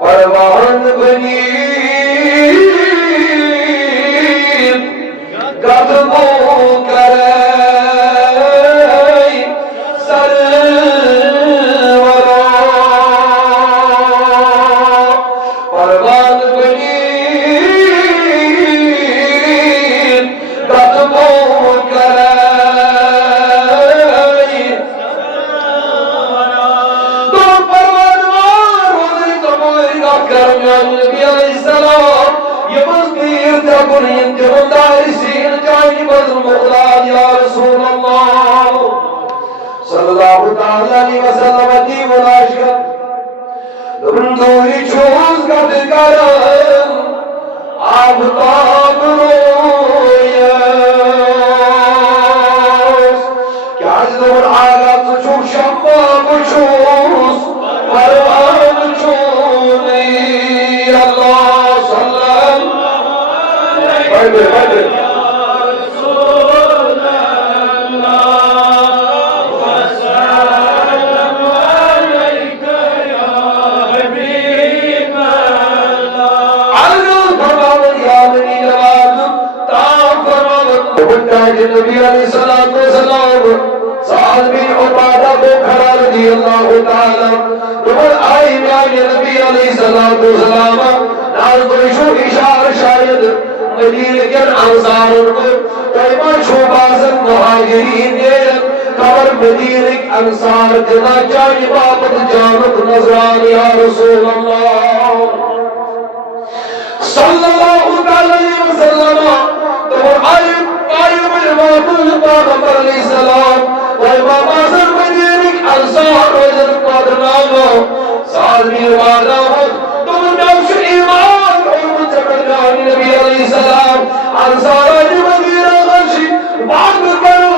پروان بنی قدموں کرے سرورا پروان بنی قدموں کرے نبی علیہ السلام یہ مزدیر تبرین تبندارسین جائنی بدر مقدار یا رسول اللہ صلی اللہ علیہ وسلم دی مناشکت دبندوری چوز گفت کرم آفتاب رویس کیا از دور آغاز چوک شمع بچوز پروان چونی اللہ صلی اللہ علیہ رسول اللہ وسلم علیک یا حبیب اللہ علم فرماون یا بنی نوازم تام فرماون بنتاج نبی علیہ السلام سعد بن عبادہ بکھرا رضی اللہ تعالی دمر آئی میانی نبی علیہ السلام نال برشو اشار شاید مدینہ کے انصاروں کو طیبہ شوبازن مہاجرین دیرن خبر مدینہ انصار دنا جانی بابت جانت نظران یا رسول اللہ صلی اللہ علیہ وسلم دمر آئی بالمعبود پیغمبر علیہ السلام طیبہ بازن مدینہ انصار وزن قدرنامو سالمی وعدہ نبی علیہ السلام انصاران مدینہ غشی باغ کرو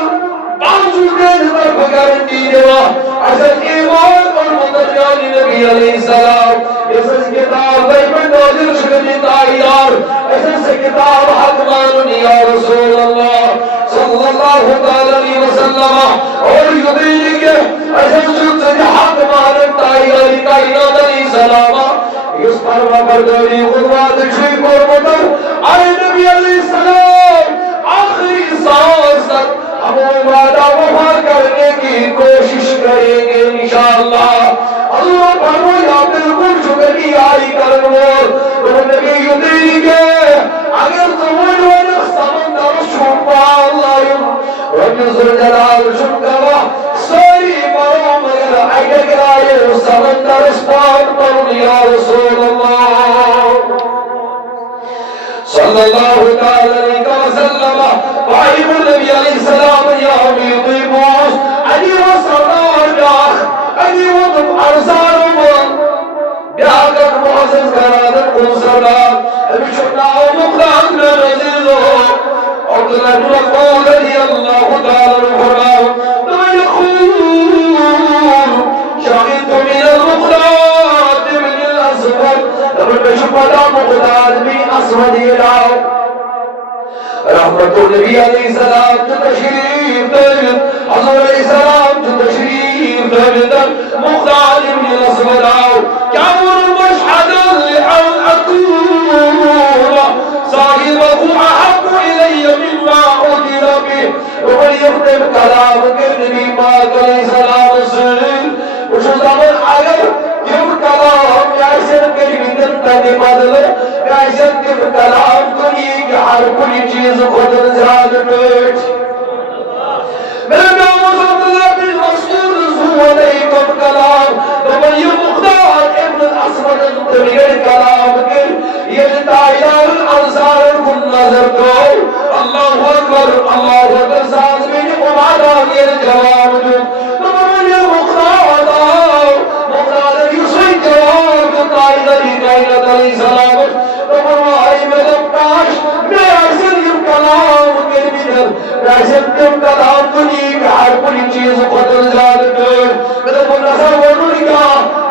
بانجو دین پر بگرندی دیوا اصل ایمان اور مدرجانی نبی علیہ السلام اصل کتاب بیمن نوزر شکلی تائیدار اصل سے کتاب حکمانون یا رسول اللہ صلی اللہ علیہ وسلم اور یدینی کے اصل سے حکمانون تائیداری کائنات علیہ السلام اس پروا برداری خدوات شیخ اور مدر آئے نبی علیہ السلام آخری سانس تک ہم وعدہ وفا کرنے کی کوشش کریں گے انشاءاللہ اللہ پروا یا بالکل شکری آئی کرنور تو نبی یدینی کے اگر زمان ونخ سمندر شکا اللہ رجل جلال شکا سوری مرو مگر اگر گرائے سمندر اسپان پر یا رسول اللہ صلی اللہ علیہ وسلم قائم النبی علیہ السلام یا امید موس علی و سردار بیاخ علی و دم ارزار من بیاکت معزز کرادر کن سردار ابی شکنا و مقدام من عزیزو عبداللہ بن مسعود رضی اللہ تعالی فرماؤ نمی یخون شاہد من المقداد من الاسود نمی بشکنا مقداد من اسود یلاؤ رحمت النبی علیہ السلام جو تشریف دارد حضور علیہ السلام جو تشریف دارد مقداد من الاسود آؤ کیا مشحد لأن أكون صاحبه أحب إلي مما أدر به ومن يختم كلام النبي پاک علیہ السلام سن وشو زمن اگر یہ کلام ایسے کریمن تنے بدل ایسے کلام کنی کہ ہر کوئی چیز خود زیاد پیٹ میرے نام عبداللہ بن مسعود رسول علیکم کلام ومن مقدار ابن الاسود تبیر کلام کر یہ تائیدار الانصار کن نظر کو اللہ اکبر ساز میں عبادہ یہ جواب دو ومن مقدار یوسف جواب تائیداری کائنات علیہ السلام ومن آئی مدب کاش میں ایسے یہ کلام کے بینر ایسے کلام کنی کہ ہر کوئی چیز قدر زیاد کر مدب نظر ونرگا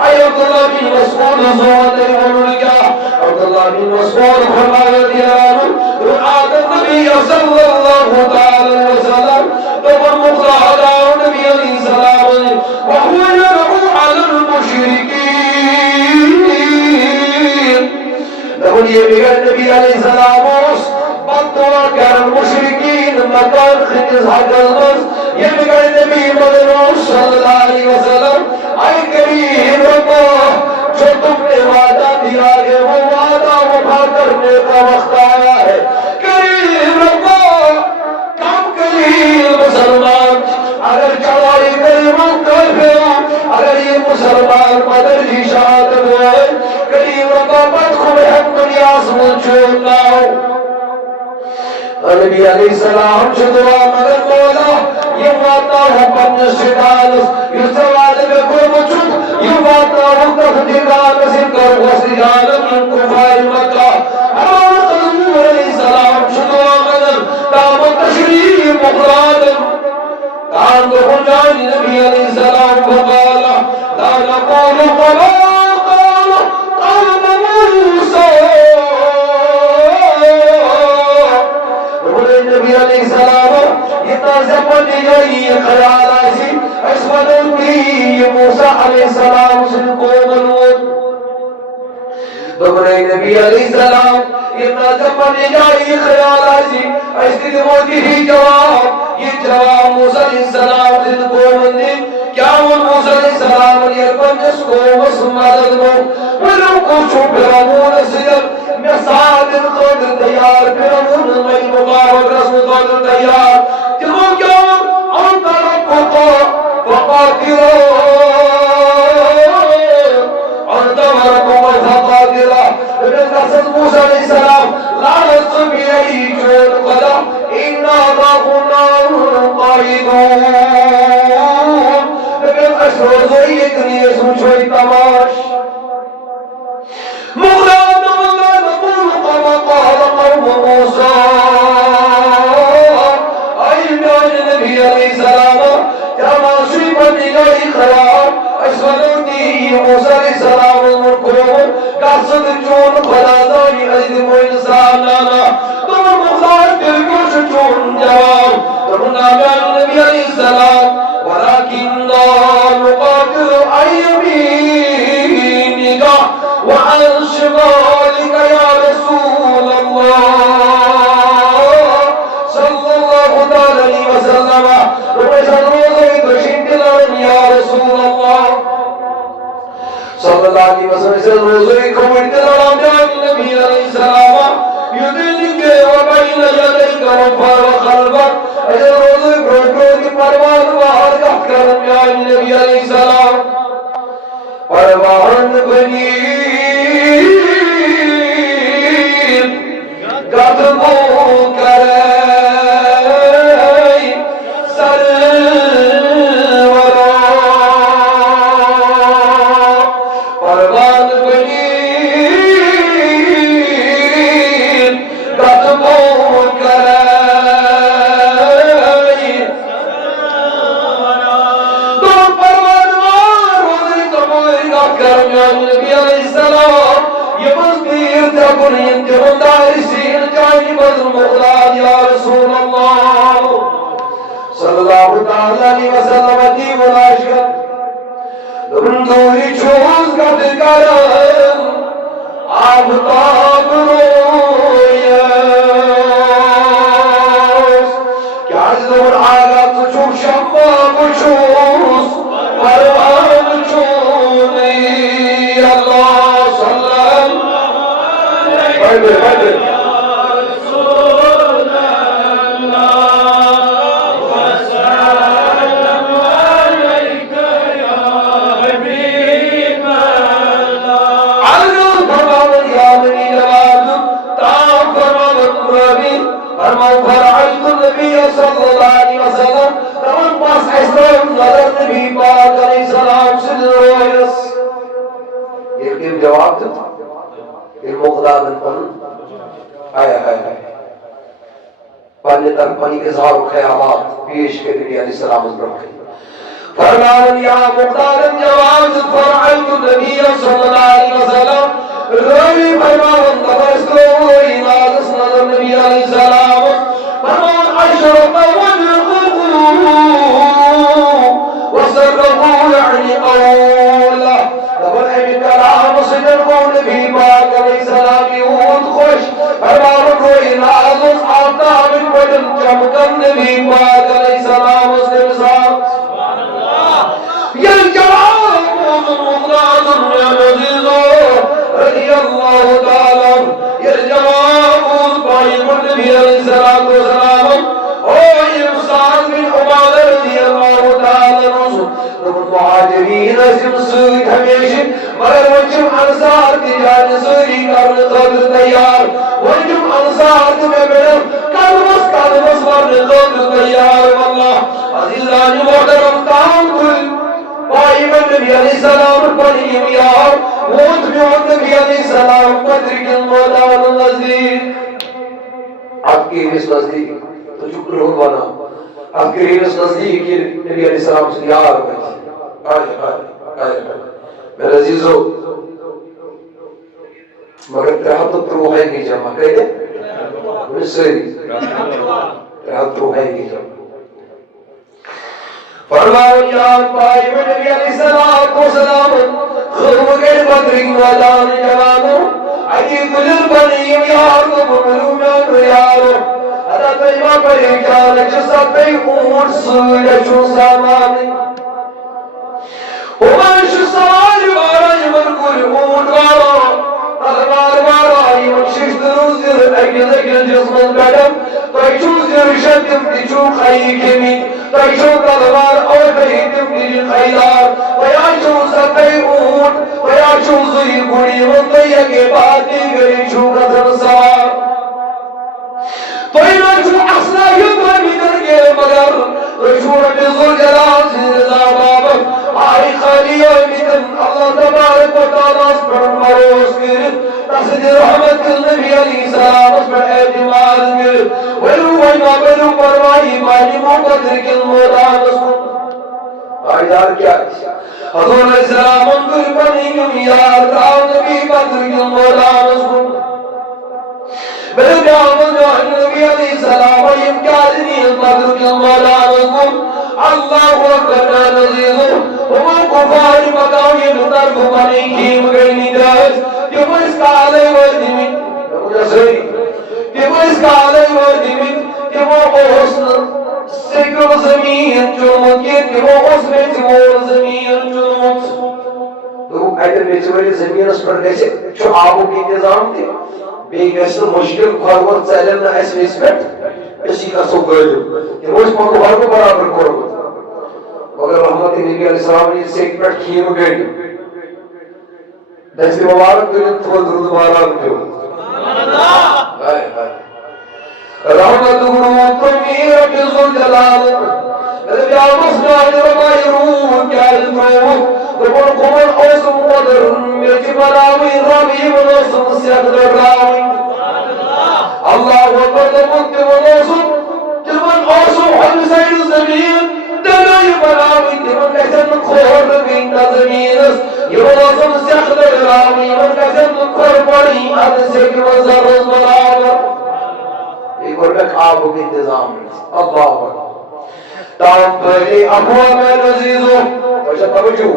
اے عبداللہ بن مسعود زوان ونرگا عبداللہ بن مسعود فرمایا دیان رعاد النبی صلی اللہ تعالی وسلم ومن مقدار نبی علیہ السلام وهو يدعو على المشركين یہ بغیر نبی علیہ السلام بدعا کرن مشرکین مکان خنز حقل یہ بغیر نبی مدنون صلی اللہ علیہ وسلم اے کریم ربا جو تم نے وعدہ دیا ہے وہ وعدہ وفا کرنے کا وقت آیا ہے کریم ربا کم قلیل مسلمان اگر چڑھائی کریم کافر اگر یہ مسلمان مدر جی شہادت ہوئے کریم ربا بدخل حق دنیا سمجھ چھوڑنا نبی علیہ السلام سے دعا مگر مولا یہ واتا ہو پنجس شکالس یہ سوال میں کوئی مچھت یہ واتا ہو کفتی کالس ان کر غصی جانم ان کفائی مکہ حضرت علیہ السلام سے دعا مگر تام تشریف مقرادم کان کو جانی نبی علیہ السلام فقالا لا نقول قلا قال موسیٰ نبی علیہ السلام یہ تازہ پڑھنی جائی یہ خیال آسی اشمدن بھی یہ موسیٰ علیہ السلام سن کو منون بکرے نبی علیہ السلام یہ تازہ پڑھنی جائی یہ خیال آسی اشتی موتی ہی جواب یہ جواب موسیٰ علیہ السلام سن کو منون کیا ان موسیٰ علیہ السلام یہ پنجس کو مسمدد مو ولو کو چھوپ رمون سجب میں ساتھ قدر تیار فرمون میں مقابل رسم قدر تیار تلو کیا انت ربکا فقاتلا انت ربکا فقاتلا لیکن قصد موسیٰ علیہ السلام لا نصبی ای جون قدم انا راقنا قائدون لیکن اشروزو ایک لیے سوچوئی تماش مغران وقال قوم موسى أي من النبي عليه السلام كما شرب النجاي خراب أشهدني موسى عليه السلام المركوم قصد جون خلازاني أجد موسى لانا دور مخار تلقوش جون جواب درنا من النبي عليه السلام ولكن نقاتل عن يمينك وعن شمالك يا رسول الله صلى الله عليه وسلم وبشروزي تشندلن يا رسول الله صلى الله عليه وسلم روزي كومندلن يا النبي عليه السلام يدينك وبين يديك وخلفك اجل روزي بروكوزي پروان وحر كفكرم يا النبي عليه السلام پروان بني قدموں کرے سرورا پروان بنی قدموں کرے تو پروانوار روزی کمائی گا کرمیان نبی علیہ السلام یہ مزبیر تکن انتہم دارسین جائی بدر مقداد یا رسول اللہ صلی اللہ علیہ وسلم کی ملاشکت دندوری چوز گد کرم آفتاب رویس کیا زور آگا تجھو شمع بچوس پروان چونی اللہ صلی اللہ علیہ وسلم صلی اللہ علیہ وسلم تمام پاس اسلام نظر نبی پاک علیہ السلام سے رویس یہ جواب دیتا المقداد پن آیا ہے پہلے تک پنی کے ظاہر خیالات پیش کے نبی علیہ السلام اس برکھے فرمان یا مقداد جواب فرعیت النبی صلی اللہ علیہ وسلم روی فرمان تبرستو انادس نظر نبی علیہ السلام فرمان عشرت وجهه وسره يعني قوله لقد كلام سجن نبي پاک علیہ السلام چمکن نبی پاک علیہ السلام اس کے ساتھ یہ جواب مغناظ عزیزو رضی اللہ تعالیٰ یہ جواب پائی نبی علیہ السلام اور یہ سعد بن عبادہ رضی اللہ تعالیٰ مہاجرین اسم سوئی ہمیشہ مگر وجم انصار کی جان سوئی کرنے خاطر تیار وجم انصار تمہیں بیڑم قدمس ورنے خاطر تیار واللہ عزیزان محترم تاہم کل پائی من نبی علیہ السلام پڑھی میار موت میون نبی علیہ السلام قدر کن موتان نزدیک آپ کی اس نزدیک تو چکر ہو بنا آپ کی اس نزدیک نبی علیہ السلام سے یار بیٹھ میرے عزیزو مگر ترہت روح ہے کی جمع کہہ دے مصری ترہت روح ہے کی جمع فرماؤ یار پائی میں نبی علیہ السلام خلو گئے بدرین والان جوانو عجی دلر بنیم یار کو بملو میں یارو ادا تیمہ پر جانے جسا پہ اونٹ سوئے چون سامانی ومن شو سوال وارا يمن كل اونٹ وارا تلوار وارا يمن ششت روزر اجل جسم البدن تيشو زر شدم تيشو خي كمي تيشو تلوار او تيتم تي خيار وياشو سبي اونٹ وياشو زي گڑی من تيگه باتی گئی شو قدر سوار تيشو اصلا يدر بدر گے مگر رشور بزر جلال سيرزا بابا آئی خالی آئیتن اللہ تبارک و تعالیٰ اس پر مروس کرد تحسد رحمت النبی علیہ السلام اس پر اعتماد کرد ولو وینا بلو پروائی مانی مقدر کن مودان اس کو آئی دار کیا حضور علیہ السلام انکر بنیم یار راو نبی قدر کن مودان اس کو بلو جاون جوہن نبی علیہ السلام ویم کیا دنی قدر کن مودان اس کو اللہ اکبر نزیزو ومن کفار مقام یمتر کفانی کیم گئی داز کم اس کا علیہ وردی من کم اس کا علیہ وردی من کم حسن سکر زمین جنمت کم حسن تمور زمین جنمت تو ایتر بیچوری زمین اس پر گیسے چو آبو کی انتظام تھی بے گیسے مشکل خواہور چیلن ایس ریسپیکٹ اسی کا سو گئے کہ وہ اس پاکو بھر کو برابر کرو مگر رحمت نبی علیہ السلام نے سے ایک منٹ کھیم گئی دستی مبارک دنیا تھوڑ درد ماران کیوں رحمت گروہ تمیر بزر جلال بیا مسنان ربائی روح کیا جترون دبن قمن اوسم قدر مرچ بلاوی ربی منوسم سیقدر راوی اللہ وقت منت منوسم جمن اوسم حمسین زمین دنائی بلاوی جمن کسن خور بین زمینس یمنوسم سیقدر راوی من کسن خور پڑی اد سیکر وزرز بلاور ایک اور میں خوابوں کے انتظام اللہ اکبر تام پہلے افواہ میں نزیزوں وجہ توجہ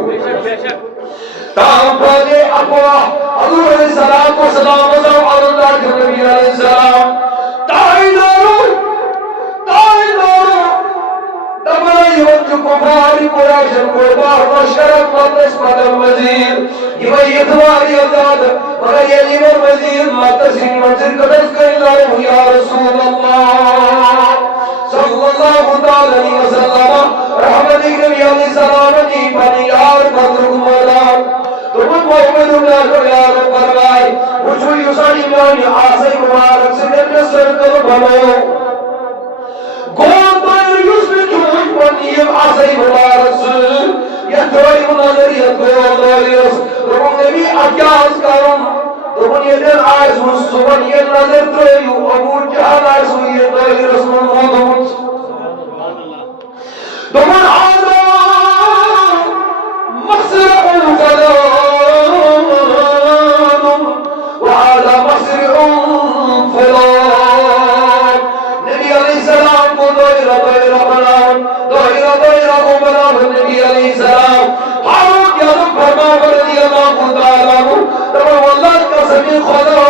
تام پہلے افواہ حضور علیہ السلام و سلام وزاو اللہ کے نبی علیہ السلام تائی دارو دبنا یوچ کفاری قراشن قربار مشکرت مدرس مدر مزید یہ اتواری ازاد مگر یہ لیمر مزید مدرسین منزل قدس کر لائے یا رسول اللہ صلی اللہ علیہ وسلم رحمت نبی علیہ السلام نے بنی یار بدر گمران تم محمد اللہ کو یار فرمائے وچو یسانی میں آسی مبارک سے نے سرکل بنو گون پر یوسف چون پنیم آسی مبارک سے یہ دوئی منظریت کو دوئیس تم نبی اجاز کرن تم یہ دن آئیس مصبن یہ نظر دوئیو ابو جہل آئیس یہ دوئی رسم المدود تم آدم مصرع فلان وعلى مصرع فلان نبی علیہ السلام کو دوئرہ بنام نبی علیہ السلام حاروت یادم فرما رضی اللہ تعالیٰ تم واللہ قسمی خدا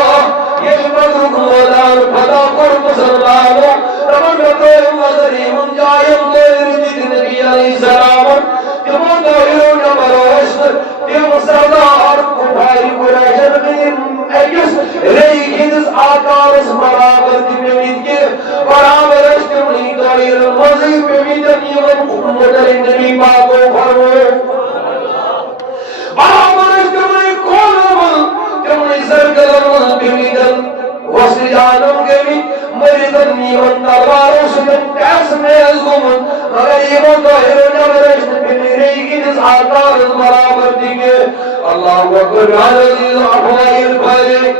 یہ بدرک مولان فدا پر مسلمانوں تم میں تو بميدن يمن مدر النبي باقو فرمو برابر كمي كولم كمي سرقلم بميدن وسجانم كمي مردن يمن تلوارو سمن كاسم يزغم مگر يمن ظاهر نبرشن بميريك نزعاتار برابر دیگه الله اکبر عزیز افوائي الفارق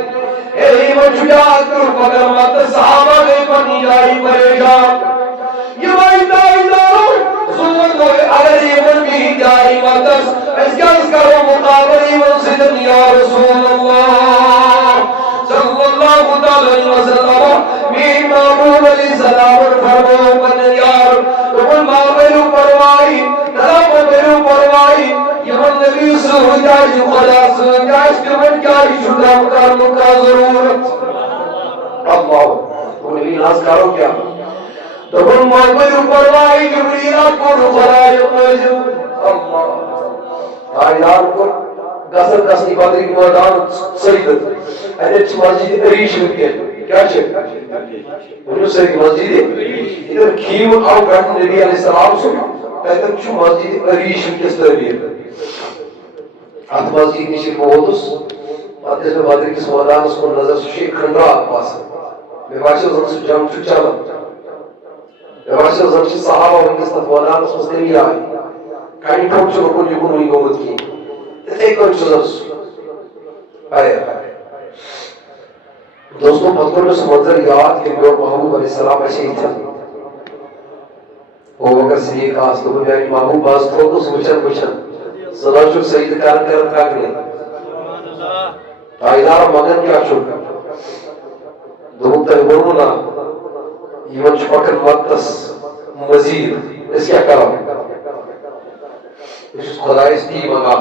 اے من شجاعت مگر مت صحابہ نے بنی جائی پریشان یہ بھائی ظلم کو اگر یہ من بھی جائی مدس اس کا اس کا مقابل من صدق یا رسول اللہ صلی اللہ علیہ وسلم می محبوب علیہ السلام فرمو من یار تم معاملو پروائی نرم میرو پروائی یہ من نبی سو جائی خدا سو جائی کہ من کیا شکر مکرم کا ضرورت اللہ وہ نبی ناز کرو کیا تم معاملو پروائی جبریل کو خدا موجود اللہ تائیدار کو گسر گسنی بدری میدان سیدت ادھر مسجد عریش ہوتی ہے کیا چھ انہوں سے مسجد ادھر کھیم او گھٹ نبی علیہ السلام سے ادھر چھ مسجد عریش کس طرح ات مسجد نشی بہتس ادھر میں بدری کس میدان اس کو نظر سے کھنڈرا پاس میں باشا زن سے جنگ چھ چلا میں باشا زن سے صحابہ ونکس تک میدان اس کو نبی آئی کہیں ٹھوک چھو کو یکن ہوئی گومت کی ایک اور چیز آئے دوستوں پتھر میں سمندر یاد کہ میرے محبوب علیہ السلام ایسے ہی تھا وہ وقت صحیح کہا تو میری محبوب باز تھوڑ تو سوچن صدا چک سید کارن کاک نہیں تائیدار مگن کیا چکا دو تیمونونا یمن چپکن مقدس مزید اس کیا کرا اس خدای اس کی مگا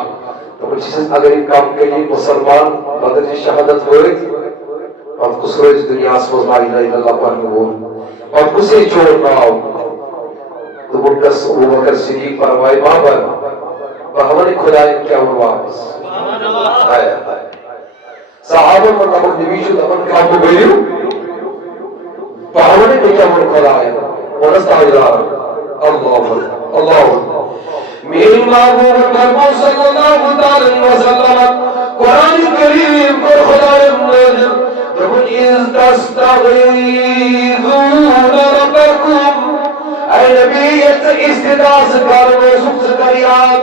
تو چیز اگر ان کام کے لیے مسلمان بدر شہادت ہوئے اور کسرج دنیا اسمز لا الہ الا اللہ پر نور اور کسی چور نہ آؤ تو بڑکس ابو بکر صدیق فرمائے بابر بہمانی خدای کیا ہوا واپس آیا صحابہ من نمک نبیشو دمن کام کو بیلیو بہمانی کیا ہوا خدای ونستا اللہ اللہ میری محبوب محمد صلی اللہ علیہ وسلم قرآن کریم پر خدای مناظر تمن اذ تستغیثون ربکم اے نبی استغاث کرو سب سے فریاد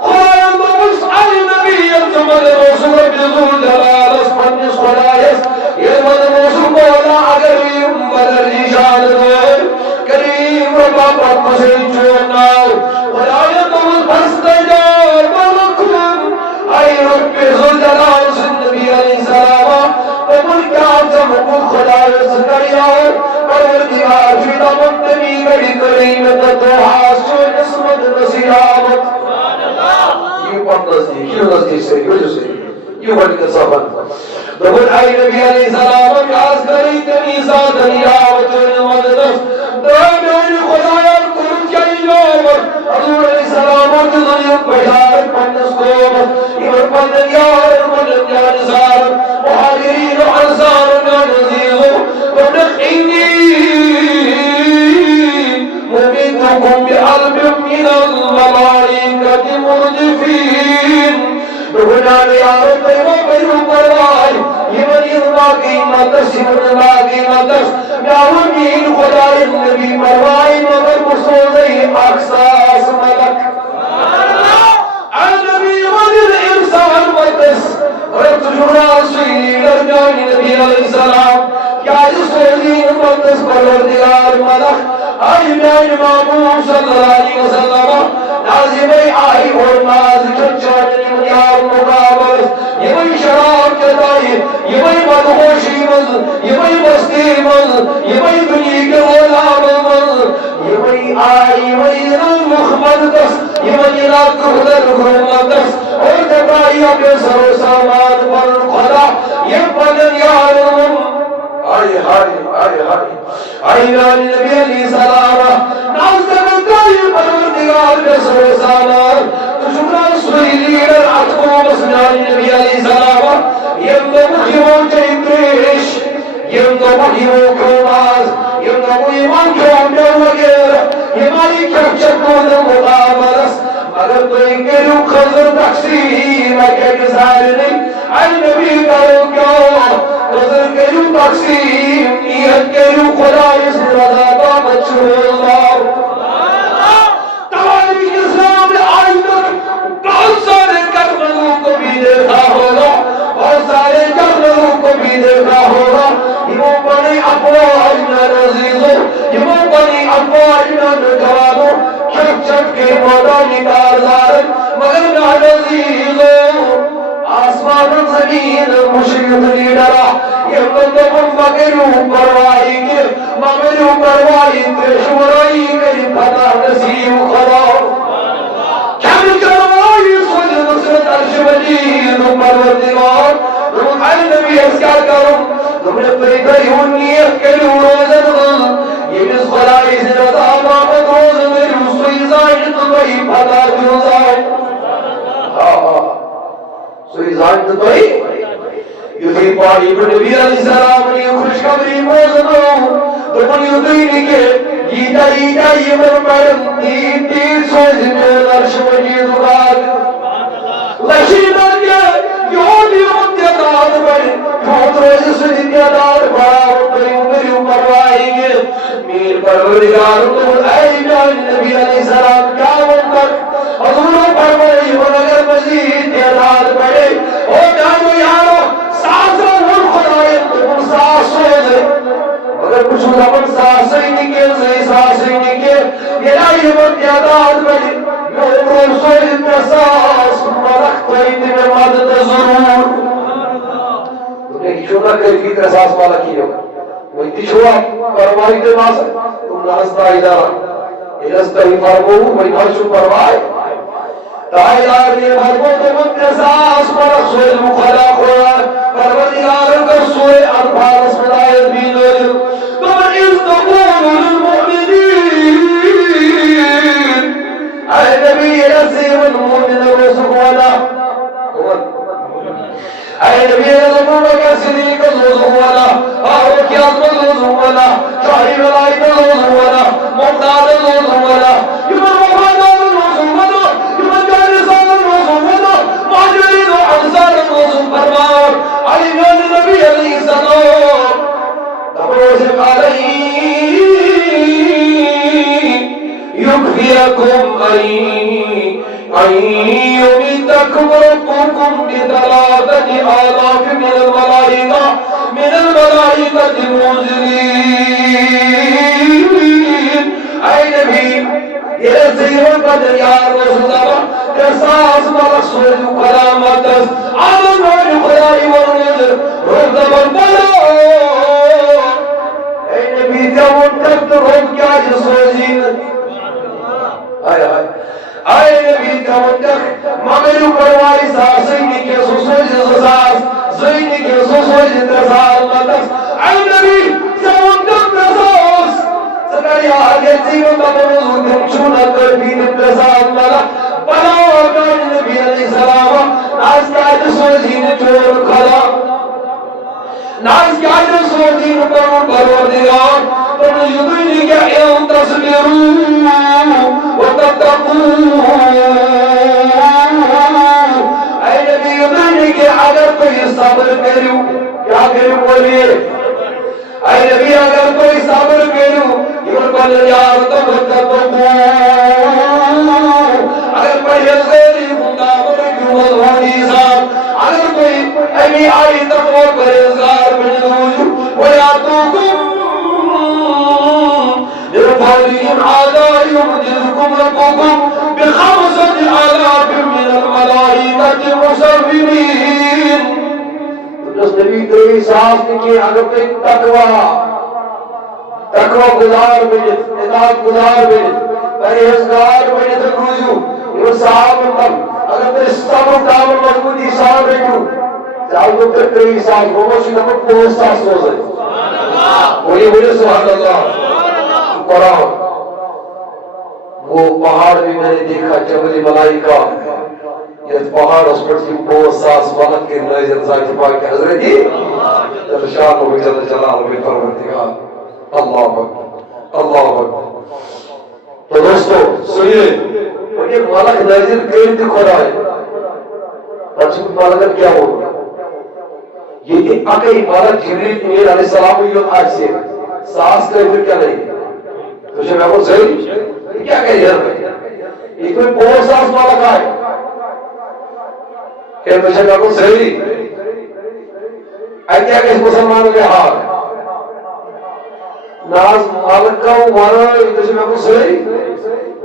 خدای تمس اے نبی تمن رسول بذل جلال اسمن خدایس یہ من رسول مولا اگر بدر نشان دے کریم رب کو سے چوناو خدای تمس فاستجاب لكم اے رب ذل جلال النبی علیہ السلام تمن کیا تمن خدای زکریا پروردگار فی تمن نبی گڑی کریم تدعا سو اسمت نصیحت سبحان اللہ یہ پندرہ کیوں نزدیک سے یہ بڑی کسابن دبن اے نبی علیہ السلام کاز کری تنی ذات نیابت المدرس دائمین خدای کن چاہیے حضور علیہ السلام کی ذریعت بشارت پندس قومت یہ پندن یار مدن جانسار مہاجرین و انصار نازیزو ونقینی ممیتکم بعلم من الملائکت مردفین بہنان یارت ایوہ بیرو پروائی یہ من باقی مدس یہ من باقی مدس میاؤمین خدای نبی پروائی مگر مسوزی اقصاص ملک النبی ودل انسان مدس رب جراسی لرجانی نبی علیہ السلام کیا جسوزی مدس پروردگار ملک آئی میان محبوب صلی اللہ علیہ وسلم نازمی آئی اور ناز چچانی منیار مقابل یہ وہی شراب کتائی یہ وہی مدخوشی مز یہ وہی مستی مز یہ وہی دنیا کے غلام مز یہ وہی آئی وہی مخمدس یہ وہی راکردر گھرمدس اور جبرائی اپنے سر و سامان پر خدا یہ پدن یارم آئی نانی نبی علیہ السلام ناز دمتائی پروردگار کے سر و سامان تجھنا سوئی اتقو مسنانی نبی علیہ السلام یم دو مخیموں چیتریش یم دو مخیموں کماز یم دو ایمان کیوں وغیرہ تُہۍ کٔرِو خضر تقسیٖم اَکہِ اَکہِ سارنٕے اَے نبی کرو کیٛاہ خضر کٔرِو تقسیٖم نیت کٔرِو خۄدایہِ سٕنٛز رضا باپتھ چھُ روزدار تواریخ اسلام نے آج تک بہت سارے کربلاؤں کو بھی دیکھا ہوگا بہت سارے کربلاؤں کو بھی دیکھا ہوگا یمو بنی افواج میں عزیزوں یمو بنی افواج میں نوجوانوں چھپ چھپ کے میدانی کارزار مگر میرے عزیزوں آسمان و زمین مشرق لیڈرہ یہ مطلب مگرو پروائی کے مگرو پروائی کے شورائی کے پتہ نصیب خدا کم کروائی سوچ نصرت عرش مجید پروردگار تم اے نبی اسکار کرو تم نے پیدا ہوں نیت کرو روزن یہ اس خدای سے رضا بابت روز میری سوئی زائن تمہیں پتہ جو زائن سوئی زائن تمہیں یوہی پاڑی پر نبی علیہ السلام نے خوشخبری موزنو تمہیں یوہی کے ایتا یمن پڑھن تیر سوزنے عرش مجید اگاد لشیدن کے یہود تعداد بڑھ یہود روز سنی تعداد بڑھا میری پروائی کے میر پروردگار تم اے نبی علیہ السلام کیا منکر حضور فرمائی اگر مزید تعداد بڑھے او جانو یارو ساسا ہم خدای تم ساس سوزے اگر کچھ زمن ساسے نکل سے ساسے نکل یہ من تعداد بڑھے یوم سوئی تساس ملک توید میں مدد ضرور تمہیں کیوں نہ کر کی تساس والا کیوں وہی تشوا پروائی دے ماسا تم ناستا ادارہ الاستا ہی فرمو وہی مرشو پروائی تائیدار نے مرمو تم تساس ملک سوئی مخلا قرآن پروردگار کر سوئی انفال اسم دائت بھی لوجو تم اس تقول للمؤمنین اے نبی رسیم المؤمن رسول اللہ اے نبی رسول اللہ صدیق رسول اللہ آروکیات رسول اللہ شاہی ولائد رسول اللہ ممتاز رسول اللہ یمن وفادار رسول اللہ یمن جانسان رسول اللہ مہاجرین و انصار رسول فرمان علی نبی علیہ السلام تبروزق علیہ يكفيكم أن يمدكم ربكم ب3,000 من الملائكة منزلين أي نبي يسير القدر يا رسول الله تساس مرسول كلامات عظم الخداع والنذر رد بالبلاء أي نبي تمن تقدرهم كاج سوزين آئے نبی کا مدخ مغیرو پروائی ساسینی کے سوسوج زساس زینی کے سوسوج تسال مدخ آئے نبی سمندر تساس سکری آگے زیون بابنوز دم چھونا کر بیدم تسال مدخ بلاو آگان نبی علیہ السلام ناز کاج سوزین چور کھلا ناز کاج سوزین پروردگار تم یدنی کے ایم تصبرون وتتقون اے نبی یدنی کے اگر کوئی صبر کرو کیا کرو بولیے اے نبی اگر کوئی صبر کرو یمن بل یار تم تتقون اگر کوئی غیری مندامر کیوں ہونی صاحب اگر کوئی ایمی آئی تقوی پریزگار بن دوجو ویاتوکم لرفعهم عذاب يمددكم ربكم ب5,000 من الملائكة مسومين جس نبی تیری ساس کی اگر کوئی تقوی گزار بنت اطاعت گزار بنت پرہیزگار بنت روزو یہ صاحب اگر تیری صبر دامن مضبوطی صاحب رکھو جاؤ تو تیری ساس بہت نمک بہت ساس ہو جائے وہی بولے سبحان اللہ قرآن وہ پہاڑ بھی میں نے دیکھا جبل ملائکہ یہ پہاڑ اس پر سے بہت ساس ملک کے نظر ذات پاک کے حضرت جی جل شان و جل جلال و پروردگار اللہ اکبر اللہ اکبر تو دوستو سنیے یہ ملک نازل کر دی خدای رسول ملکن کیا ہوگا یہ اکی ملک جبریل امیر علیہ السلام یوت آج سے ساس کرے پھر کیا نہیں تو شب اپن صحیح یہ کیا کہہ رہا ہے یہ کوئی بہت ساس ملک آئے کہ تو شب اپن صحیح کیا کہ مسلمانوں کے حال ناز مالک کا مانا تو شب اپن صحیح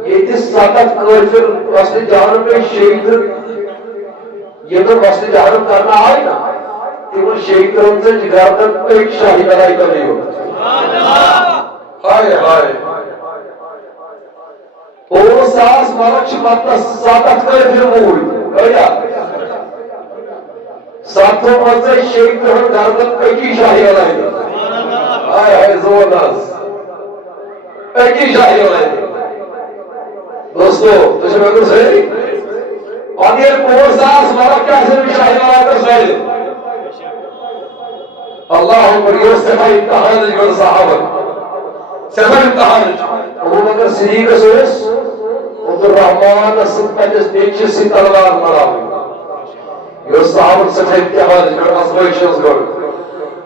یہ تھی ساتھ کافر واسطے جہنم میں شہید یہ تو واسطے جہنم کرنا آئے نا کہ وہ شہید کرن سے جگارتن ایک شاہی لڑائی کا نہیں ہوتا ہائے ہائے وہ ساس مالک شماتا ساتھ کافر موڑی کہا ساتھوں مزے شہید کرن جگارتن ایک ہی شاہی لڑائی ہائے ہائے زور ناز ایک ہی شاہی لڑائی دوستو تو شب اگر صحیح اور یہ پور ساس ملک کیا سے بھی شاہی والا کر صحیح اللہ اکبر یہ صفحہ امتحان جبر صحابہ صفحہ امتحان ابو بکر صدیق سوس عبد الرحمن سنتجس نیچے سی تلوار مرا ہوئی یہ صحابہ صفحہ امتحان جبر ازویشنز گر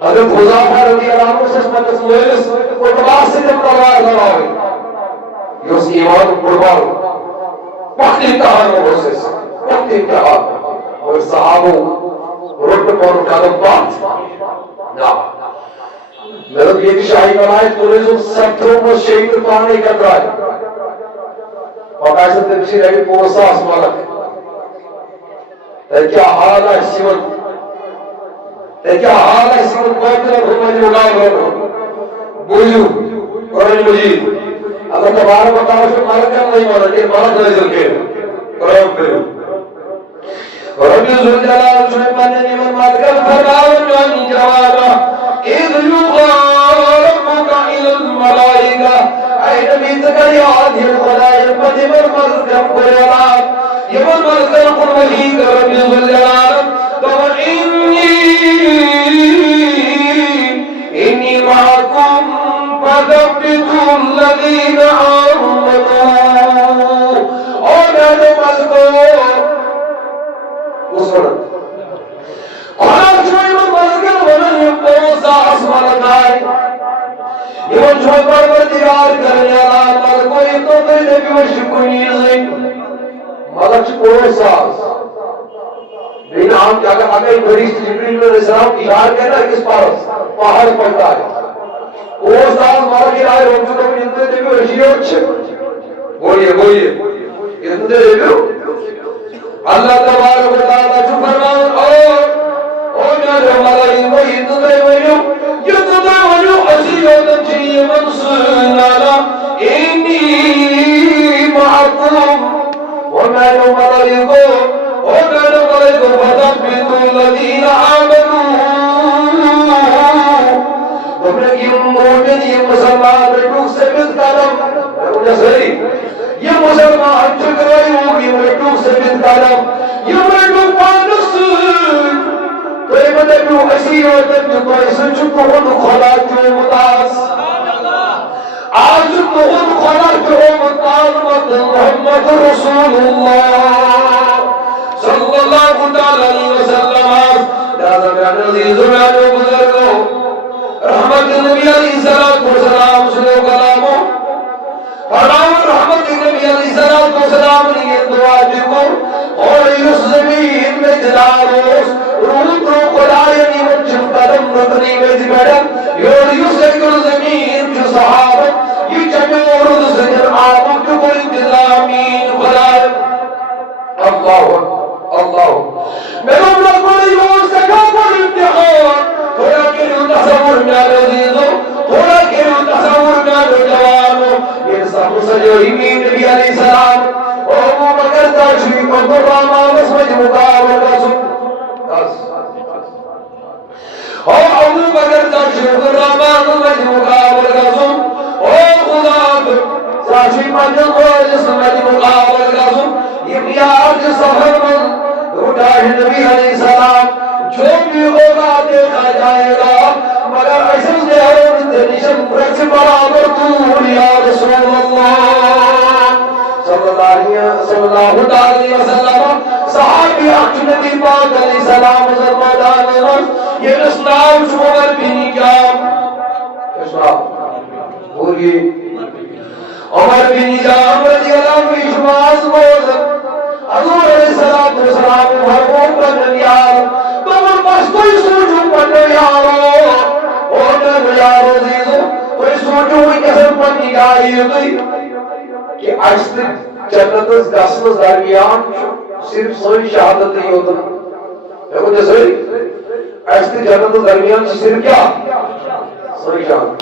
حضرت حضافہ رضی اللہ عنہ سے سمتس مویلس اتباس سے جب تلوار مرا ہوئی یہ اس ایمان قربان وقت امتحان پروسیس وقت امتحان اور صحابوں رٹ پر اٹھانا بات نا میرا یہ شاہی ولایت پولیسوں سکتوں کو شہید پانے کا درائے اور ایسا تبشی رہی پورسا اسمالک ہے کیا حال ہے سیون کیا حال ہے سیون کوئیتنا بھومانی مقام رہا بولیو قرآن مجید اللہ تبارک و تعالی سے مالک کا نہیں مانا یہ مالک نازل کے قرآن کرو رب ذو جلال سبحان نے من مالک فرماؤ جوانی جوابا اذ يقاربك الى الملائکہ اے نبی زکریا دیر خدای پتی مرمزکم قرآن یہ مرمزکم قرآن رب ذو جلال تو انی معکم فَثَبِّتُوا الَّذِينَ آمَنُوا اور میں مذکور اس وقت قرآن شوئی من مذکر ومن یقوزا اسمان آئی یہ جو پروردگار کرنے اللہ مذکوری تو تیرے بھی وشکنی زن ملک قوزا لیکن ہم کیا اگر فرشت جبریل علیہ السلام اشار کہنا کس پارس پہاڑ پڑتا ہے وہ ساز مارا کی رائے روچو تو انتے دے بھی رشی ہوچ بولیے انتے دے بھی اللہ تبارک و تعالی جو فرماؤں او میرے ملائی وہ انتے دے ویو اسیوتن چیئے منصنانا انی معکم ومیرے ملائی کو فَثَبِّتُوا الَّذِينَ آمَنُوا مومن یہ مسلمان مٹوک سے بد کالم مجھے صحیح یہ مسلمان چکرائی ہوگی مٹوک سے بد کالم یہ مٹوک پانس تو یہ مدبیو اسی ہوتن جو تو اسے چکو خود خلا جو متاس آج چکو خود خلا جو متاس محمد رسول اللہ صلی اللہ علیہ وسلم لہذا میرے عزیز و میرے بزرگوں رحمت نبی علیہ السلام سنو کلامو فرماؤں رحمت نبی علیہ السلام نے یہ دعا دیکھو اور اس زمین میں جلاروس روح رو قرآنی وچم قدم رکنی میں جبڑم یور یسکر زمین جو صحابت یہ جمع ورد سجر آمد جو کوئی انتظامین خلائم اللہ میرے اللہ کو یور سکا پر امتحان تھوڑا کریو تصور میارے عزیزو تھوڑا کریو تصور میارے جوانو یہ سب سجوئی نبی علیہ السلام اور ابو بکر تشریف کو الرحمن اسمج مقابل رسول اور ابو بکر تشریف الرحمن اسمج مقابل رسول اور خدا ساشی مجل اسمج مقابل رسول یہ بیار سفر من روٹا نبی علیہ السلام جو بھی ہوگا دیکھا جائے گا مگر ایسے دہرون دنشن برچ برابر تو یا رسول اللہ صلی sallallahu alaihi wasallam sahabi akşamı Pâk aleyhisselam zırmadanlar Yunus'la uçmalar beni kâm Yusuf Buri Ömer bin Kâm radiyallahu anh işmaz boğdu Hazur aleyhisselam vesselam harboğum kadın yâr Babam başkoy suçum bana yâro Oğlan yâro zîzim Koy suçumu kesem bana yâyı ki açlık cennetiniz gasınız dermiyan sırf soy şehadeti yoldur. Ne bu söyle? Açlık cennetiniz dermiyan sırf kya? Soy şehadet.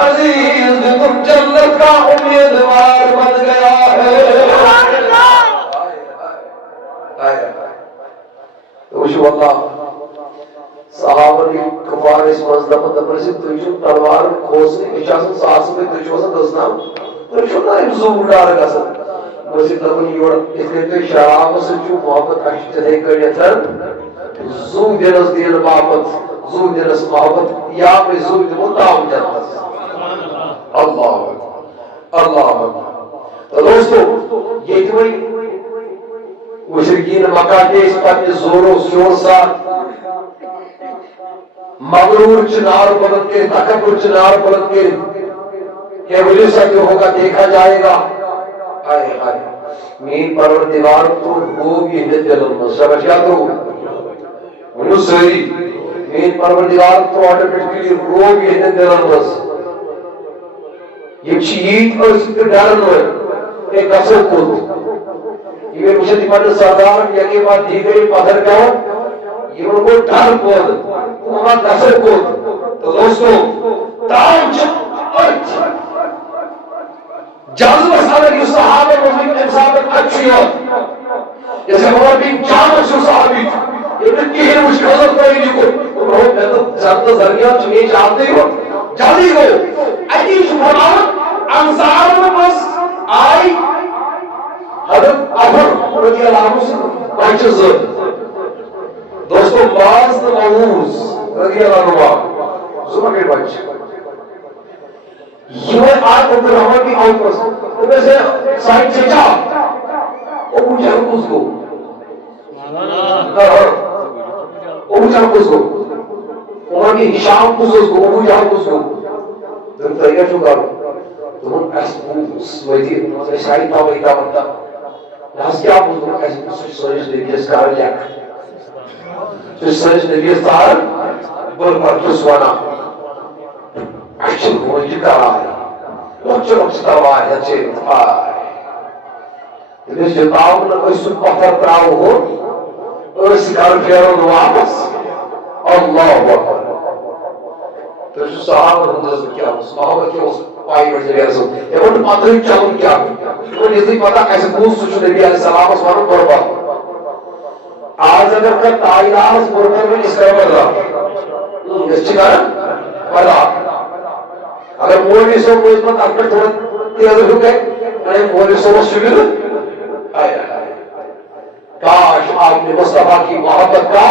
عزیز تم جنت کا امیدوار بن گیا ہے وشو اللہ صحابہ کی کفار اس مزدم دبر سے تجھو تلوار کھوسنے اجازت ساس میں تجھو سا دسنا تجھو نا زور ڈار گا سا مجھے دبن یوڑ اتنے تو شراب سے جو محبت اشتدے کرنے تھر زو دینس دین محبت زو دینس محبت یا پہ زو دینو تاؤں جنت اللہ اللہ تو دوستو یہ تمہیں مشرکین مکہ کے اس پر زور و شور سا مغرور چنار بلند کے تکبر چنار بلند کے کہ ولی سا جو ہوگا دیکھا جائے گا آئے آئے مین پروردگار تو وہ بھی ہدایت دلن سمجھ گیا تو انہوں سہری مین پروردگار تو آٹومیٹکلی وہ بھی ہدایت دلن بس یہ چیت اور اس کے ڈرن ہوئے ایک اثر کو یہ مجھے دیمان سردار یکی بات دی گئی پتھر کیا یہ ان کو ڈر کو وہاں اثر کو تو دوستو تاؤں جازم صاحب کی صحابہ مزید انصابت اچھی ہو جیسے عمر بن جامع سے صحابی یہ کی ہے مجھ حضرت کوئی نہیں کو میں تو زرد درمیان چنین چاہتے ہو جلدی ہو عجیب فرمان انصار میں بس آئی حضرت عمر رضی اللہ عنہ سے بچہ زر دوستو باز نموز رضی اللہ عنہ زمہ کے بچہ یہ آج عبد الرحمن کی آؤٹ پرس تو میں سے سائٹ سے جا او مجھے ہم کس کو او مجھے ہم کس کو عمر کی شام کس کو او مجھے ہم کس کو تم تیار شو کرو تم اس ویدی سائٹ تا ویدہ بنتا ناس کیا بولتا ہوں ایسی کچھ سرش نبیس کار لیک کچھ سرش نبیس کار بل پر کسوانا اچھل ہوئی جکا آئی لوچے لوچتا آئی اچھے آئی لیکن جتاؤں نے کوئی سن پتھر پراؤ ہو اسی کار پیروں نے واپس اللہ اکبر تو جو صحابہ انداز کیا صحابہ کیا اس پائی بڑھ جائے ایسا یہ وہ پتھر چلن کیا وہ نہیں پتا ایسے پوچھ سچو نبی علیہ السلام اس مانو بربا آج اگر کا تائیدار اس بربا میں اس کا بردا اس چکارا بردا اگر مولی سو کو اس مت اپنے تھوڑا تیز ہو گئے انہیں مولی سو کو شکر آئے کاش آپ نے مصطفیٰ کی محبت کا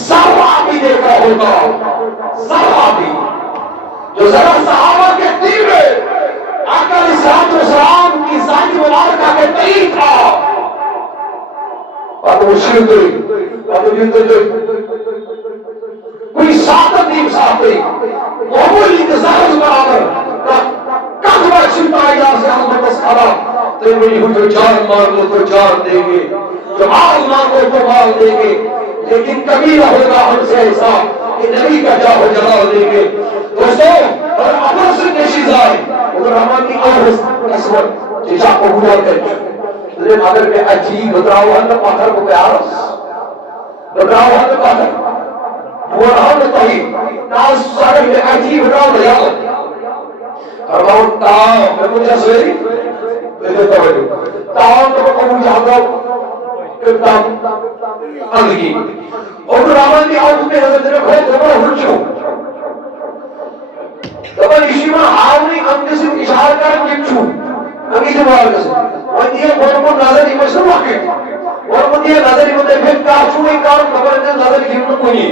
ذرہ بھی دیکھا ہوگا ذرہ بھی جو ذرا صحابہ کے دل میں آقا علیہ السلام کی ذات مبارکہ کے قریب تھا اور مشکل تھی اور کوئی ساتھ نہیں ساتھ نہیں معمولی زہر برابر کتھ بچ تاجدار سے عظمت خراب تو وہی جو جان مانگو تو جان دیں گے، جو مال مانگو تو مال دیں گے، لیکن کبھی نہ ہوگا ہم سے ایسا کہ نبی کا جاہ و جلال دیں گے۔ دوستو اور اپر سے نشیز آئے اگر ہمان کی آرز قسمت جیسا کو ہوا کریں لیکن اگر میں عجیب بدراؤ ہن پاتھر کو پیارس بدراؤ ہن پاتھر بورہاں تہی ناس سارے میں عجیب بدراؤ لیاؤ فرماؤں تاؤں میں مجھے سوئی لیکن توجہ تاؤں تو کو مجھے حضرت کتاب اندگی اور رامان کی آرز میں حضرت نے کھو دبر ہنچو دبر اشیما آونی انگسی اشار کرن جمچو انگسی بار کسی اور یہ بہت نظر ہی مشن واقع اور مجھے نظر ہی مجھے پھر کاشوئی کارم دبر انجل نظر ہی ہمیں کنی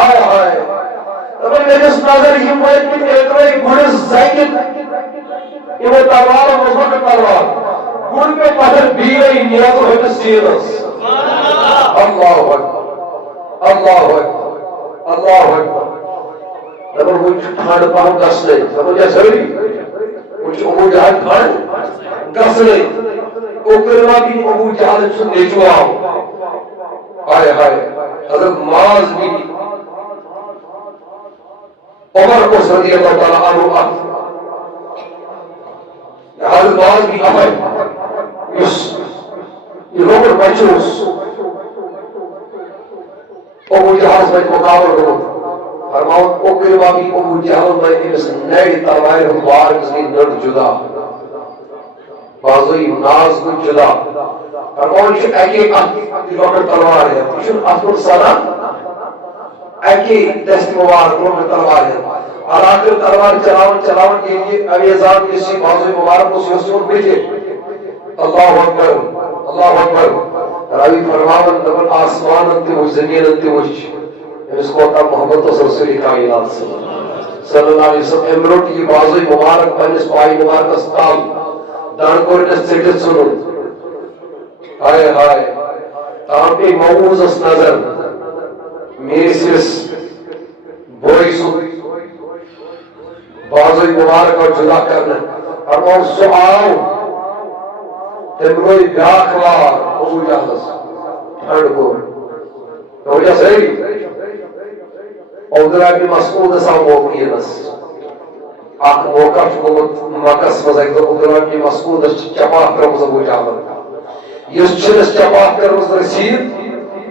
آئے آئے دبر میرے نظر ہی مجھے پھر ایتوئی گھڑے زائکت یہ وہ تروار اور مزمک تروار گھڑ پہ پتر بھی رہی نیا تو ہوتا سیرس اللہ اکبر اللہ اکبر اللہ اکبر دبر مجھ کھاڑ پاہم گس لے دبر جا سوری مجھ ابو جہاں کھاڑ گس لے اوکرما بھی ابو جہاں سن نیچو آؤ آئے آئے حضرت معاذ بھی عمر کو رضی اللہ تعالیٰ عنہ حضرت معاذ بھی آئے یہ لوگ بچوس ابو جہاز میں مقابل کرو فرماؤں اوکرما بھی ابو جہاز میں امس نئی تلوائر ہموار کسی نرد جدا بازوی ناز کو جدا فرماؤں یہ ایک لوکر تلوار ہے یہ اصل سانا ایک دست مبارک لوکر تلوار ہے علاقر تلوار چلاون کے لیے اویزان کسی بازوی مبارک کو سیسون بھیجے اللہ اکبر اللہ اکبر راوی فرماون دبن آسمان انتی وش زمین انتی وش اس کو تا محمد رسول کائنات صلی اللہ علیہ وسلم امروٹ یہ بازوی مبارک پنس پائی مبارک استال دان کورنس سیٹت سنو ہائے ہائے تاہم پہ موعوز اس نظر میری سرس بوئی سن بازوی مبارک اور جدا کرنا اور وہ سعاو تمروی بیاکوار ابو جہاز پھنڈ کو تو جا صحیح عبداللہ بن مسعود سا موقعی نس اک موقع چکوت مکس مزاک دو عبداللہ بن مسعود چپاہ کرمز ابو جہاز یس چنس چپاہ کرمز رسید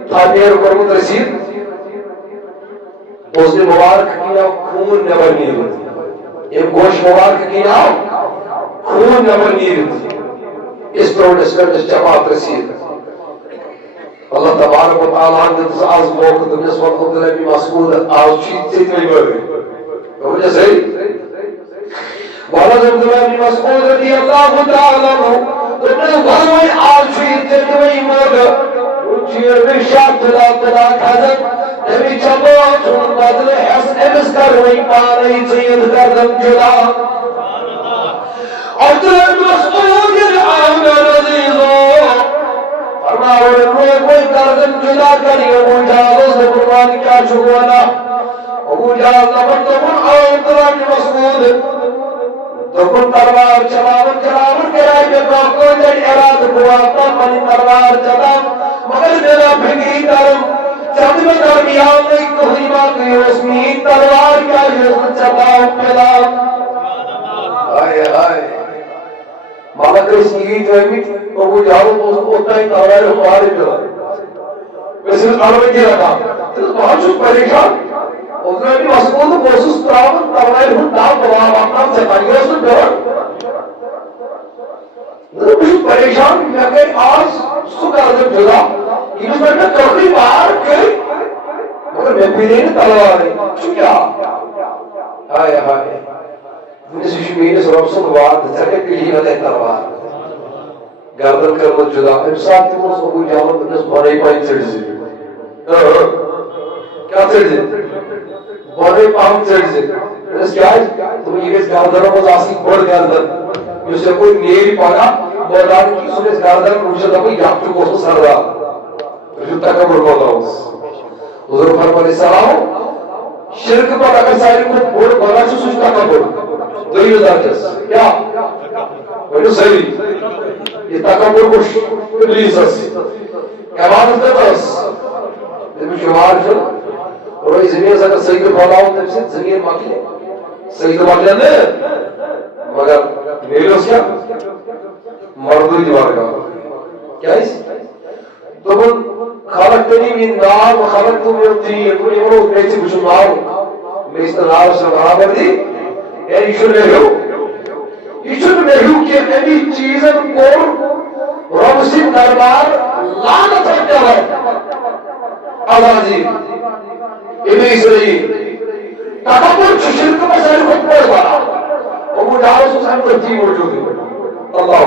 تھانیر کرمز رسید اس نے مبارک کیا خون نبر نیرد یہ گوش مبارک کیا خون نبر نیرد اس پر اس چپاہ رسید اللہ تبارک و تعالیٰ نے آز موقع دنیس وقت عبداللہ بن مسعود آز چیت سے اتنی بڑھ تو مجھے صحیح والد عبداللہ بن مسعود رضی اللہ تعالیٰ دنیس بھروئی آز چیت سے اتنی بڑھ چیر میں شاک جلا تلا کھازن نبی چپا چون بدل حسن امس کروئی پانی سید کردم جلا عبداللہ بن مسعود آمد رضیزو فرماؤں روئے کوئی کردم جدا کری ابو جہاز سے قربانی کیا چھکوانا ابو جہاز نبر تکن عبداللہ بن مسعود تکن تلوار چلاون کرائے کہ کاکو جن اراد قواتا منی تلوار چلا مگر میرا پھنگی درم چند میں درمیان نہیں کوئی باقی رسمی تلوار کیا جسم چلاؤ پلا آئے آئے مالک رسمی جوہمی ابو جہاز اتنا ہی تلوار ہمارے پلا ویسے تلوار کی رکھا تو بہت چوک پریشان عبداللہ بن مسعود محسوس تراون تلوار ہوں نام بواب اپنا سے پانی اس میں پلا بہت پریشان میں کہیں آج سکر جب جدا یہ اس میں تقریب آر کئی مگر میں پیرے نے تلوار ہے چو کیا آئے آئے مجھے شمین سے رب سن وارد جگہ کے لیے مدہ تلوار گردن کرمت جدا امسان تیم اس ابو جہاں بنس بھرائی پائن چڑھ سے کیا چڑھ سے بھرائی پائن چڑھ سے اس کیا ہے تم یہ اس گردن کو آسی بڑھ گردن یہ سے کوئی نیری پانا بردان کی سن اس گردن مجھے دا کوئی یاکتو کو سر رہا جو تکبر کو اللہ حضور فرم علیہ السلام شرک پر اگر ساری کو بوڑ بنا چھو سوچتا کا بوڑ دوئی نظر جس کیا بڑھو صحیح یہ تکبر کش ابلیس اس عبادت کرتاس جب شمار چھو اور وہ زمین سے اگر سید پھولاؤں تب سے زمین مکلے سید مکلے نے مگر میلوس کیا مردوی دیوار کا کیا اس تو من خلقتنی من نار و خلقتو من طین کنی منو میچی بشو نار میچتا نار سے برابر دی یعنی ایشو نیہو کہ امی چیزن کو رب سے دربار لعنت رکھتا ہے عزازی ابلیس رہی تکبر شرک میں ساری خود پڑھ بارا اور وہ جارو سے ساری ترتیب موجود ہے اللہ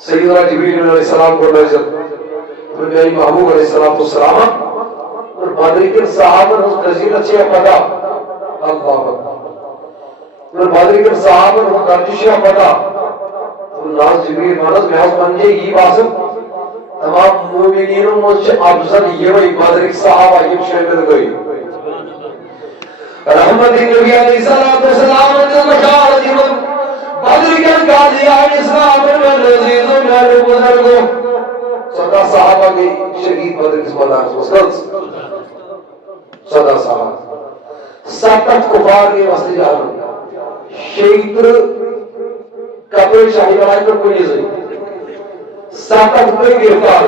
سیدنا جبریل علیہ السلام کو نظر تو میری محبوب علیہ السلام اور بدری کے صحابہ نے اس نزیل اچھے پتا اللہ اور بدری کے صحابہ نے اس درجشہ پتا تو ناز جبریل مانس محض منجے یہ باسم تمام مومنینوں مجھ افضل یہ وہی بدری صحابہ یہ شامل گئی رحمت نبی علیہ السلام نے مشاہد دیمن بدری کے قاضیان اسلام میں لذیذ و میرے بزرگوں صدا صحابہ کی شہید بدر کس مدار مسکل صدا صحابہ ساتت کفار کے واسطے جانا شہید قبر شاہی بلائی پر کوئی نہیں ساتت کوئی گرفتار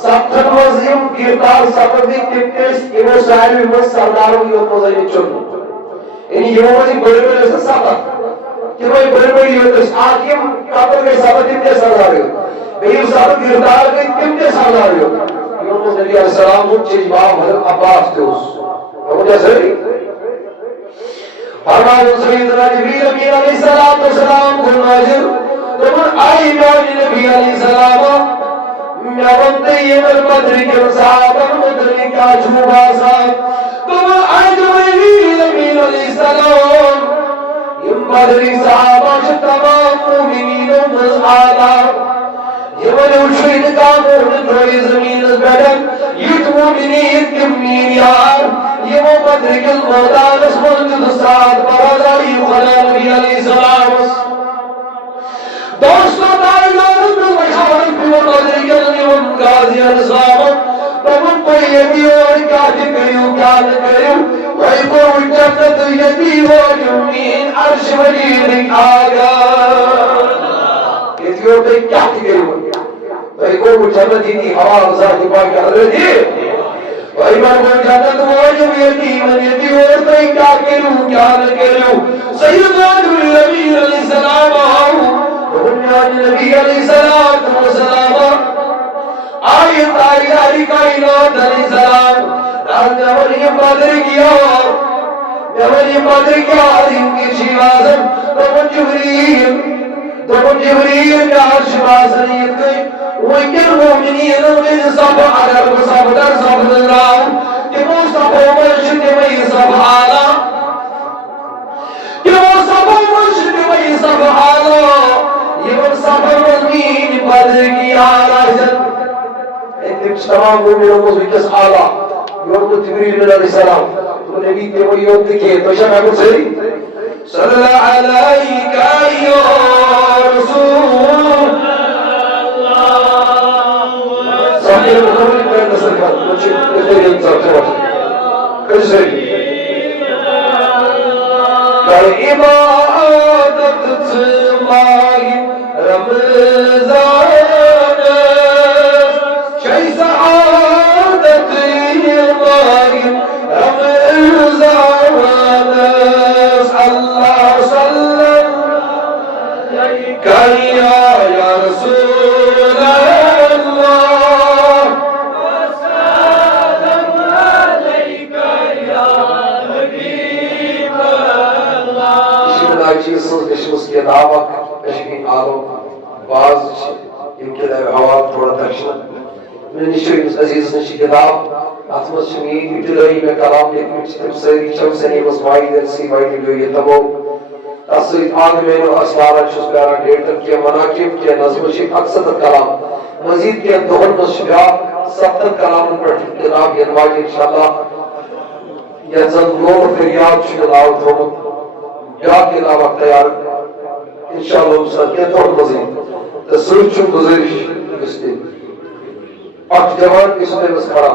ساتت وزیم گرفتار ساتت دی تکتیس ایمو صاحب ایمو سرداروں کی مزید چلو یعنی یہ مزید بڑے بڑے سے ساتت کہ بھائی بڑے بڑے یہ ہوتے ہیں آکیم قبر کے ساتت اتنے سردار ہو بھئی ساتت گرفتار کے اتنے سردار ہو یونس نبی علیہ السلام کو چیز باپ حضرت عباس تھے اس وہ جیسے فرمان سیدنا جبریل امین علیہ السلام کو نازل تمہن آئی بیانی نبی علیہ السلام میاونتے یہ مدری کے صحابہ مدری کا چھوبا صاحب تمہن آئی جبریل امین علیہ السلام یہ مدری صحابہ سے تمام مومنینوں مز آلا یہ بڑے اشید کا مہن جوئی زمین از بیٹھن یہ مومنین کمین یار یہ وہ مدری کے مدان اس منجد ساتھ برادری خدا نبی علیہ السلام دوستوں دائیان میں مشاہد بھی وہ مدری کے لیون غازی الاسلام تمہن کوئی یدی اور کیا کریو کیا نہ کریو کوئی کوئی جنت یدی ہو جمین عرش مجید آگا یدی اور کیا کریو کوئی کوئی جنت یدی ہوا رضا کی پاک حضرت جی کوئی کوئی جنت موجب یدی من یدی اور کیا کریو کیا نہ کریو سیدنا جبریل امین علیہ السلام آؤ نبی علیہ السلام آیت آئی کائنات علیہ السلام مریم بدر کیا مریم بدر کیا عظیم کی شیوازم تمن جبریل کا شیوازنیت گئی وینکر مومنین میں سب عرب سب در سب نظرام کہ وہ سب مرشد میں سب آلہ کہ وہ سب مرشد میں سب آلہ یہ سفر مزمین بدر کی آرازت ایک تمام مومنوں کو وکس آلہ یورد جبریل علیہ السلام تو نبی کے وہ یورد دکھے تو شاہ میں سے صلی اللہ علیکہ یا رسول اللہ صحیح مقابل پر نصر کا مجھے اتنے انصاب سے بات کیسے کہ عبادت تمہاری رمضان شای سعادت مائی رمضان اللہ صلی علیکہ یا رسول اللہ وسلم علیکہ یا حبیب اللہ شیدہ چیز نشمس کے دعوت تشکین آلو بعض يمكن هوا تھوڑا ترشن من نشوي عزيز نشي كتاب أتمنى شميل يبتدئ بكلام لكم تفسير كم سنة مسمعي درسي بايد لو يتبو تصوير عالمين وأسوار شوز بيانا ديرتن كي مناقب كي نظم شيء أكثر الكلام مزيد كي دهن نشبع سبت الكلام پر كتاب ينواج إن شاء الله یزن لول فریاد شناو تھومت یا کتابہ تیار انشاءاللہ مساکیہ تھوڑ مزید تصویر چھو گزرش گستے اک جوان اس میں مسکرا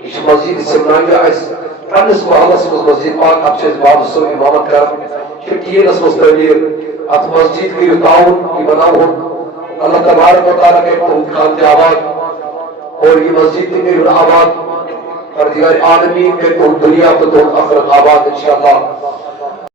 اس مسجد سے منایا اس پنس محلس مسجد پاک اپچے بعد سو امامت کر شکیے نس مستقبیر ات مسجد کی تعاون کی بناؤ اللہ تبارک و تعالیٰ کے خود خانتے آباد اور یہ مسجد کی آباد اور دیگر عالمین کے دنیا تو آخرت آباد انشاءاللہ